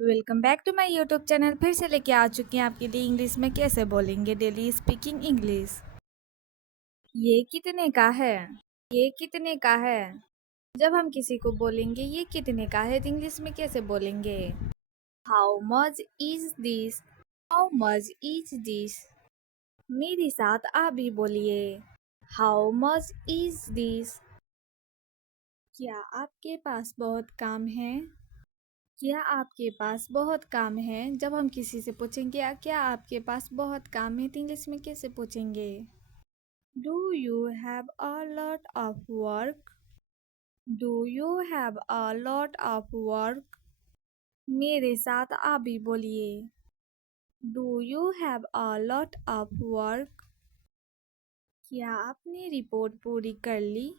Welcome back to my YouTube channel. फिर से लेके आ चुकी हैं आपके लिए इंग्लिश में कैसे बोलेंगे डेली स्पीकिंग इंग्लिश। ये कितने का है? ये कितने का है? जब हम किसी को बोलेंगे ये कितने का है तो इंग्लिश में कैसे बोलेंगे? How much is this? How much is this? मेरे साथ आप भी बोलिए। How much is this? क्या आपके पास बहुत काम है? क्या आपके पास बहुत काम है? जब हम किसी से पूछेंगे क्या आपके पास बहुत काम है तो इंग्लिश में कैसे पूछेंगे? Do you have a lot of work? Do you have a lot of work? मेरे साथ आप भी बोलिए। Do you have a lot of work? क्या आपने रिपोर्ट पूरी कर ली?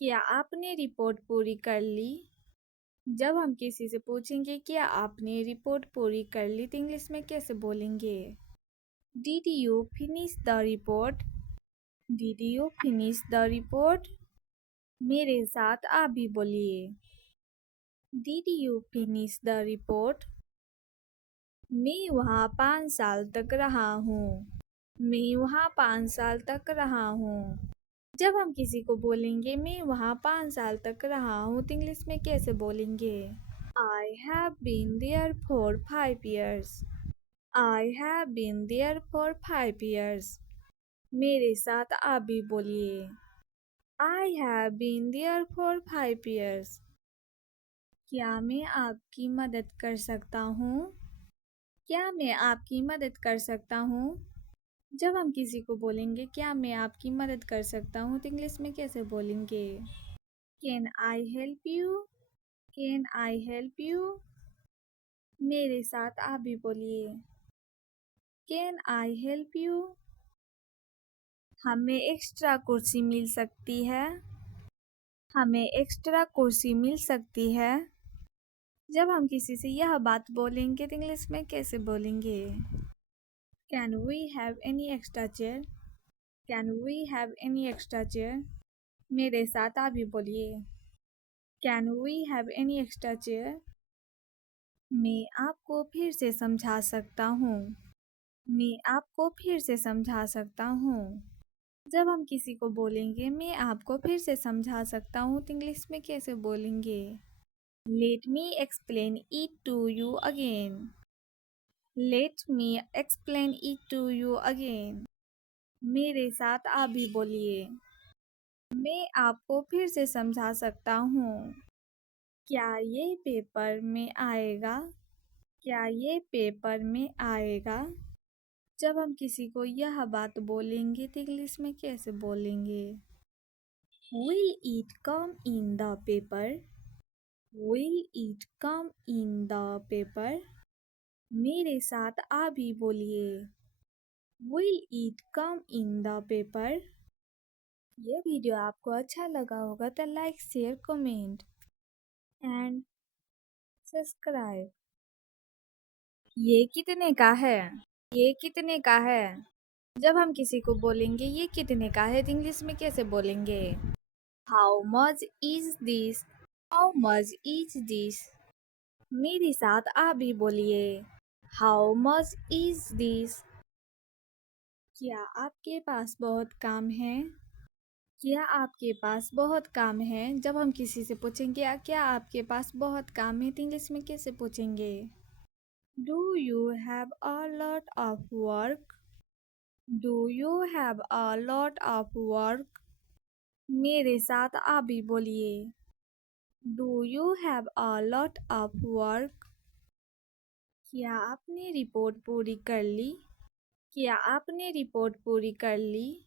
क्या आपने रिपोर्ट पूरी कर ली? जब हम किसी से पूछेंगे क्या आपने रिपोर्ट पूरी कर ली तो इंग्लिश में कैसे बोलेंगे? Did you finish the report? Did you finish the report? मेरे साथ आप भी बोलिए। Did you finish the report? मैं वहाँ 5 साल तक रहा हूँ। मैं वहाँ 5 साल तक रहा हूँ। जब हम किसी को बोलेंगे मैं वहाँ 5 साल तक रहा हूँ तो इंग्लिश में कैसे बोलेंगे? I have been there for 5 years. I have been there for 5 years. मेरे साथ आप भी बोलिए। I have been there for 5 years. क्या मैं आपकी मदद कर सकता हूँ? क्या मैं आपकी मदद कर सकता हूँ? जब हम किसी को बोलेंगे क्या मैं आपकी मदद कर सकता हूँ तो इंग्लिश में कैसे बोलेंगे? Can I help you? Can I help you? मेरे साथ आप भी बोलिए। Can I help you? हमें एक्स्ट्रा कुर्सी मिल सकती है। हमें एक्स्ट्रा कुर्सी मिल सकती है। जब हम किसी से यह बात बोलेंगे तो इंग्लिश में कैसे बोलेंगे? Can we have any extra chair? Can we have any extra chair? मेरे साथ आप भी बोलिए। Can we have any extra chair? मैं आपको फिर से समझा सकता हूँ। मैं आपको फिर से समझा सकता हूँ। जब हम किसी को बोलेंगे मैं आपको फिर से समझा सकता हूँ तो इंग्लिश में कैसे बोलेंगे? Let me explain it to you again. Let me explain it to you again. मेरे साथ आप भी बोलिए। मैं आपको फिर से समझा सकता हूँ। क्या ये पेपर में आएगा? क्या ये पेपर में आएगा? जब हम किसी को यह बात बोलेंगे तो इंग्लिश में कैसे बोलेंगे? Will it come in the paper? Will it come in the paper? मेरे साथ आप भी बोलिए। Will it come in the paper? ये वीडियो आपको अच्छा लगा होगा तो like share comment and subscribe. ये कितने का है? ये कितने का है? जब हम किसी को बोलेंगे ये कितने का है तो इंग्लिश में कैसे बोलेंगे? How much is this? How much is this? मेरे साथ आप भी बोलिए। How much is this? क्या आपके पास बहुत काम है? क्या आपके पास बहुत काम है? जब हम किसी से पूछेंगे क्या आपके पास बहुत काम है तो इंग्लिश में कैसे पूछेंगे? Do you have a lot of work? Do you have a lot of work? मेरे साथ आप भी बोलिए। Do you have a lot of work? क्या आपने रिपोर्ट पूरी कर ली? क्या आपने रिपोर्ट पूरी कर ली?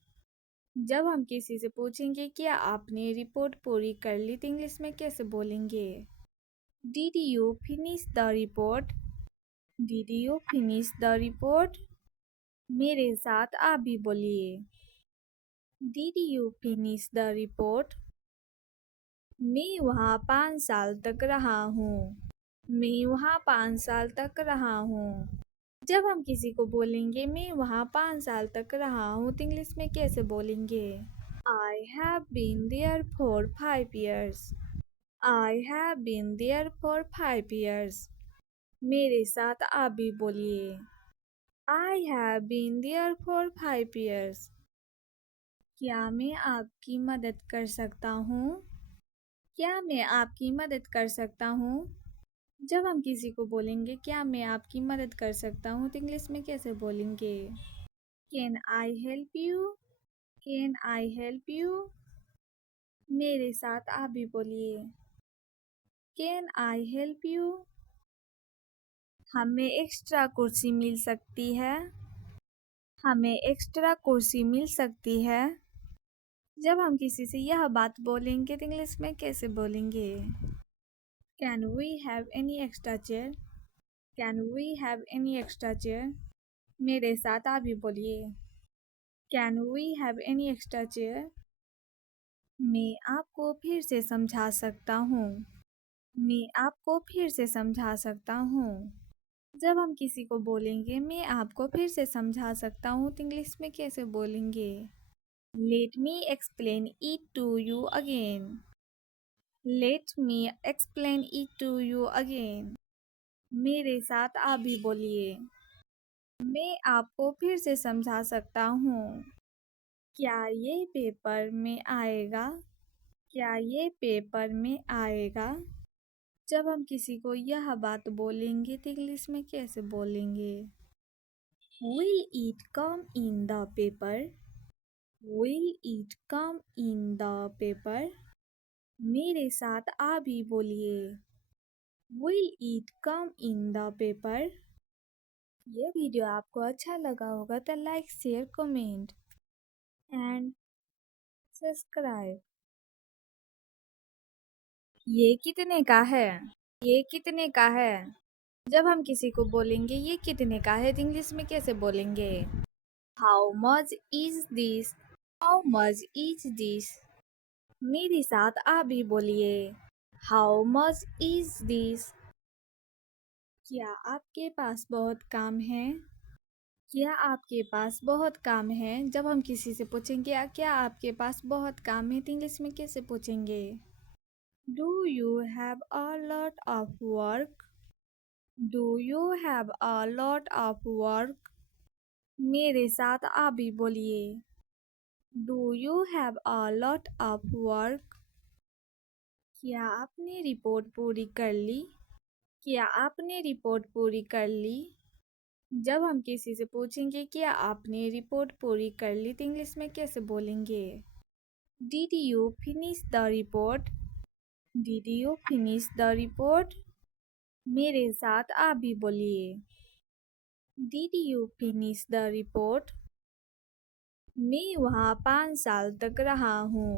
जब हम किसी से पूछेंगे क्या आपने रिपोर्ट पूरी कर ली तो इंग्लिश में कैसे बोलेंगे? Did you finish the report? Did you finish the report? मेरे साथ आप भी बोलिए। Did you finish the report? मैं वहाँ 5 साल तक रहा हूँ। मैं वहाँ 5 साल तक रहा हूँ। जब हम किसी को बोलेंगे मैं वहाँ 5 साल तक रहा हूँ तो इंग्लिश में कैसे बोलेंगे? I have been there for 5 years. I have been there for 5 years. मेरे साथ आप भी बोलिए। I have been there for 5 years. क्या मैं आपकी मदद कर सकता हूँ? क्या मैं आपकी मदद कर सकता हूँ? जब हम किसी को बोलेंगे क्या मैं आपकी मदद कर सकता हूँ तो इंग्लिश में कैसे बोलेंगे? Can I help you? Can I help you? मेरे साथ आप भी बोलिए। Can I help you? हमें एक्स्ट्रा कुर्सी मिल सकती है। हमें एक्स्ट्रा कुर्सी मिल सकती है। जब हम किसी से यह बात बोलेंगे तो इंग्लिश में कैसे बोलेंगे? Can we have any extra chair? Can we have any extra chair? मेरे साथ आप भी बोलिए। Can we have any extra chair? मैं आपको फिर से समझा सकता हूँ। मैं आपको फिर से समझा सकता हूँ। जब हम किसी को बोलेंगे मैं आपको फिर से समझा सकता हूँ तो इंग्लिश में कैसे बोलेंगे? Let me explain it to you again. Let me explain it to you again. मेरे साथ आप भी बोलिए। मैं आपको फिर से समझा सकता हूँ। क्या ये पेपर में आएगा? क्या ये पेपर में आएगा? जब हम किसी को यह बात बोलेंगे तो इंग्लिश में कैसे बोलेंगे? Will it come in the paper? Will it come in the paper? मेरे साथ आप भी बोलिए। Will it come in the paper? ये वीडियो आपको अच्छा लगा होगा तो like share comment and subscribe. ये कितने का है? ये कितने का है? जब हम किसी को बोलेंगे ये कितने का है तो इंग्लिश में कैसे बोलेंगे? How much is this? How much is this? मेरे साथ आप भी बोलिए। How much is this? क्या आपके पास बहुत काम है? क्या आपके पास बहुत काम है? जब हम किसी से पूछेंगे क्या आपके पास बहुत काम है तो इंग्लिश में कैसे पूछेंगे? Do you have a lot of work? Do you have a lot of work? मेरे साथ आप भी बोलिए। Do you have a lot of work? क्या आपने रिपोर्ट पूरी कर ली? क्या आपने रिपोर्ट पूरी कर ली? जब हम किसी से पूछेंगे क्या आपने रिपोर्ट पूरी कर ली तो इंग्लिश में कैसे बोलेंगे? Did you finish the report? Did you finish the report? मेरे साथ आप भी बोलिए। Did you finish the report? मैं वहाँ 5 साल तक रहा हूँ।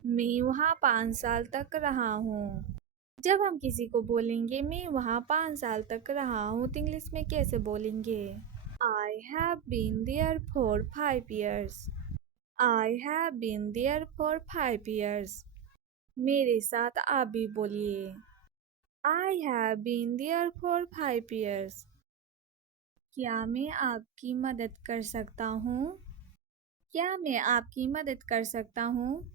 मैं वहाँ 5 साल तक रहा हूँ। जब हम किसी को बोलेंगे मैं वहाँ 5 साल तक रहा हूँ तो इंग्लिश में कैसे बोलेंगे? I have been there for 5 years. I have been there for 5 years. मेरे साथ आप भी बोलिए। I have been there for 5 years. क्या मैं आपकी मदद कर सकता हूँ? क्या मैं आपकी मदद कर सकता हूँ?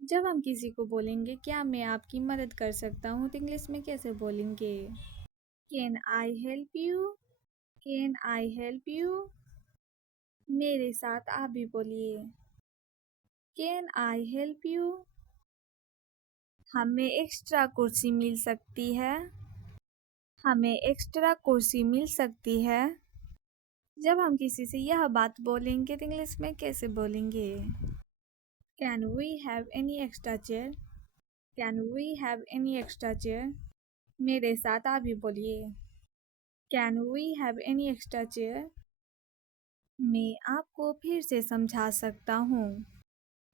जब हम किसी को बोलेंगे क्या मैं आपकी मदद कर सकता हूँ तो इंग्लिश में कैसे बोलेंगे? Can I help you? Can I help you? मेरे साथ आप भी बोलिए। Can I help you? हमें एक्स्ट्रा कुर्सी मिल सकती है। हमें एक्स्ट्रा कुर्सी मिल सकती है। जब हम किसी से यह बात बोलेंगे तो इंग्लिश में कैसे बोलेंगे? Can we have any extra chair? Can we have any extra chair? मेरे साथ आप भी बोलिए। Can we have any extra chair? मैं आपको फिर से समझा सकता हूँ।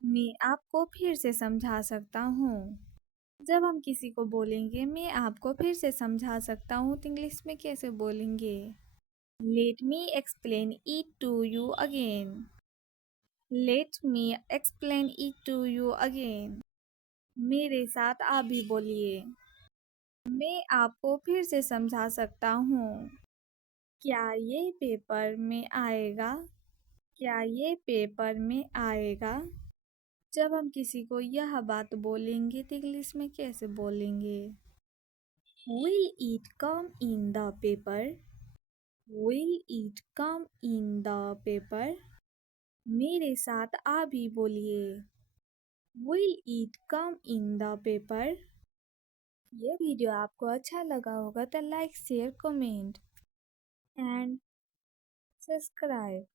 मैं आपको फिर से समझा सकता हूँ। जब हम किसी को बोलेंगे मैं आपको फिर से समझा सकता हूँ तो इंग्लिश में कैसे बोलेंगे? Let me explain it to you again. Let me explain it to you again. मेरे साथ आप भी बोलिए। मैं आपको फिर से समझा सकता हूँ। क्या ये पेपर में आएगा? क्या ये पेपर में आएगा? जब हम किसी को यह बात बोलेंगे तो इंग्लिश में कैसे बोलेंगे? Will it come in the paper? Will it come in the paper? मेरे साथ आप भी बोलिए. Will it come in the paper? ये वीडियो आपको अच्छा लगा होगा तो like share comment and subscribe.